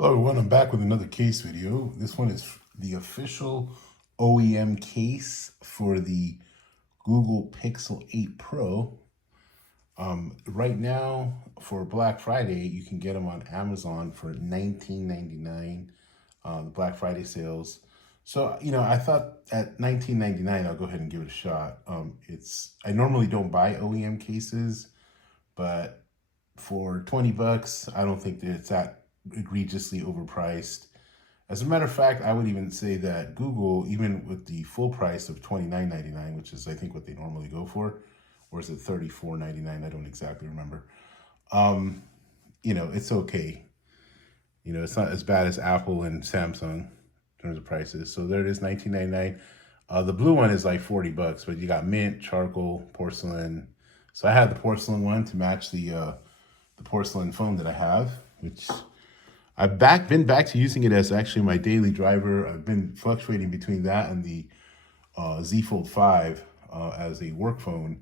Hello everyone, I'm back with another case video. This one is the official OEM case for the Google Pixel 8 Pro. Right now, for Black Friday, you can get them on Amazon for $19.99, the Black Friday sales. So, I thought at $19.99, I'll go ahead and give it a shot. I normally don't buy OEM cases, but for 20 bucks, I don't think that it's that egregiously overpriced. As a matter of fact, I would even say that Google, even with the full price of $29.99, which is I think what they normally go for, or is it $34.99? I don't exactly remember. It's okay. It's not as bad as Apple and Samsung in terms of prices. So there it is, $19.99. The blue one is like 40 bucks, but you got mint, charcoal, porcelain. So I had the porcelain one to match the porcelain phone that I have, which I've been back to using it as actually my daily driver. I've been fluctuating between that and the Z Fold 5 as a work phone.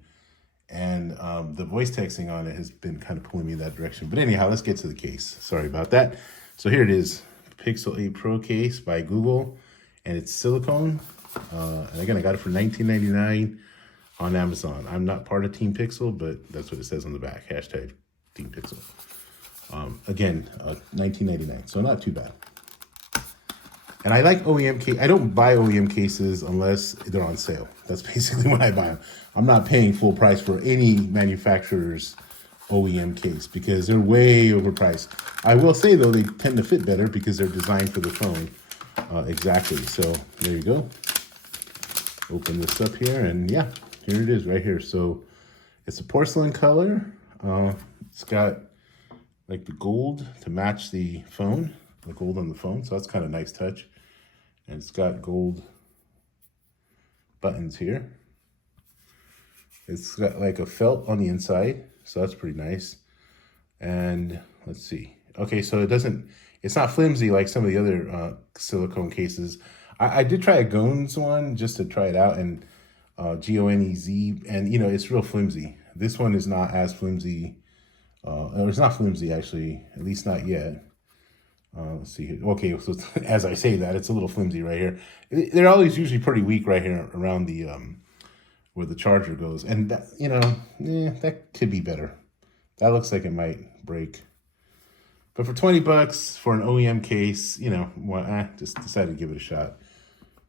And the voice texting on it has been kind of pulling me in that direction. But anyhow, let's get to the case. Sorry about that. So here it is, Pixel 8 Pro case by Google. And it's silicone. And again, I got it for $19.99 on Amazon. I'm not part of Team Pixel, but that's what it says on the back. Hashtag Team Pixel. Again, $19.99, so not too bad. And I like OEM case. I don't buy OEM cases unless they're on sale. That's basically when I buy them. I'm not paying full price for any manufacturer's OEM case because they're way overpriced. I will say though, they tend to fit better because they're designed for the phone. Exactly. So there you go. Open this up here, and yeah, here it is right here. So it's a porcelain color. It's got like the gold to match the phone, the gold on the phone. So that's kind of a nice touch. And it's got gold buttons here. It's got like a felt on the inside. So that's pretty nice. And let's see. Okay, so it's not flimsy like some of the other silicone cases. I did try a Gones one just to try it out, and Gonez, and it's real flimsy. This one is not as flimsy. It's not flimsy, actually, at least not yet. Let's see here. Okay, so as I say that, it's a little flimsy right here. They're always usually pretty weak right here around the where the charger goes, and that, that could be better. That looks like it might break. But for 20 bucks for an OEM case, just decided to give it a shot.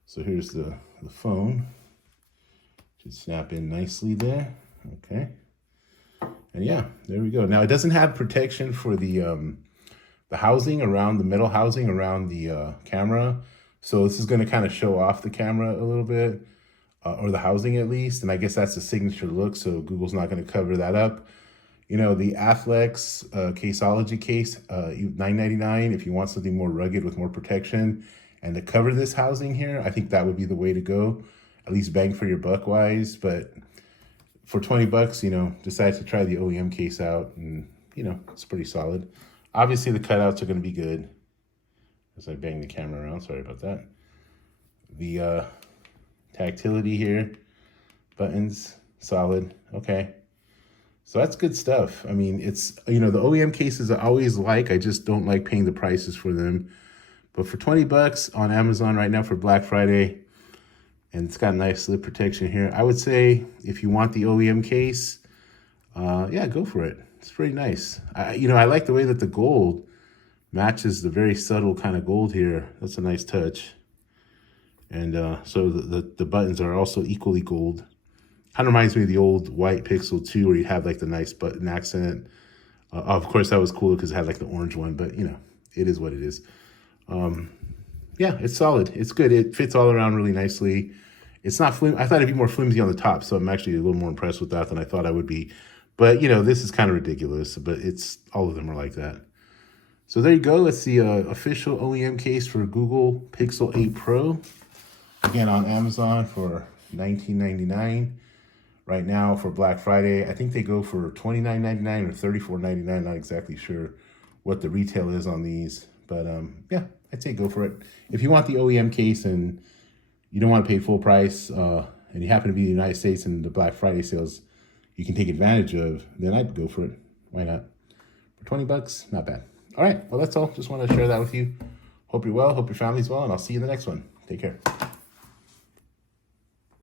So here's the phone. Should snap in nicely there. Okay. And yeah, there we go. Now it doesn't have protection for the housing around the metal housing around the camera. So this is going to kind of show off the camera a little bit, or the housing at least. And I guess that's the signature look. So Google's not going to cover that up. The Athlex Caseology case, $9.99. If you want something more rugged with more protection and to cover this housing here, I think that would be the way to go. At least bang for your buck wise. But for 20 bucks, decide to try the OEM case out, and, it's pretty solid. Obviously, the cutouts are going to be good. As I bang the camera around, sorry about that. The tactility here, buttons, solid, okay. So that's good stuff. I mean, it's, the OEM cases I always like. I just don't like paying the prices for them. But for 20 bucks on Amazon right now for Black Friday, and it's got nice lip protection here, I would say if you want the OEM case, yeah, go for it. It's pretty nice. I like the way that the gold matches the very subtle kind of gold here. That's a nice touch. And so the buttons are also equally gold. Kind of reminds me of the old white Pixel 2 where you have like the nice button accent. Of course, that was cool because it had like the orange one, but it is what it is. Yeah, it's solid. It's good. It fits all around really nicely. It's not flimsy. I thought it'd be more flimsy on the top, so I'm actually a little more impressed with that than I thought I would be. But, this is kind of ridiculous, but all of them are like that. So there you go. It's the official OEM case for Google Pixel 8 Pro. Again, on Amazon for $19.99. Right now for Black Friday, I think they go for $29.99 or $34.99. Not exactly sure what the retail is on these. But yeah, I'd say go for it. If you want the OEM case and you don't want to pay full price, and you happen to be in the United States and the Black Friday sales you can take advantage of, then I'd go for it. Why not? For 20 bucks, not bad. All right, well, that's all. Just want to share that with you. Hope you're well. Hope your family's well, and I'll see you in the next one. Take care.